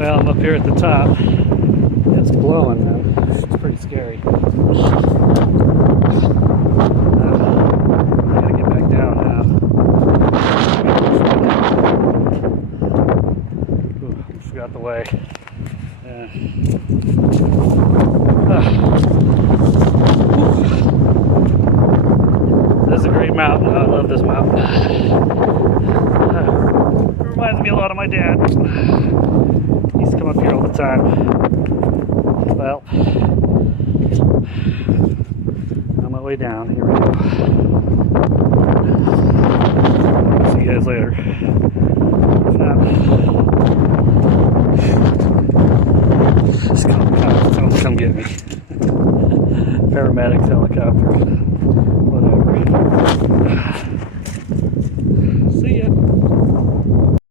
Well, I'm up here at the top. It's blowing though. It's pretty scary. I gotta get back down now. Ooh, I forgot the way. Yeah. This is a great mountain. I love this mountain. It reminds me a lot of my dad. He used to come up here all the time. Well, on my way down, here we go. See you guys later. Just come get me. Paramedics, helicopter.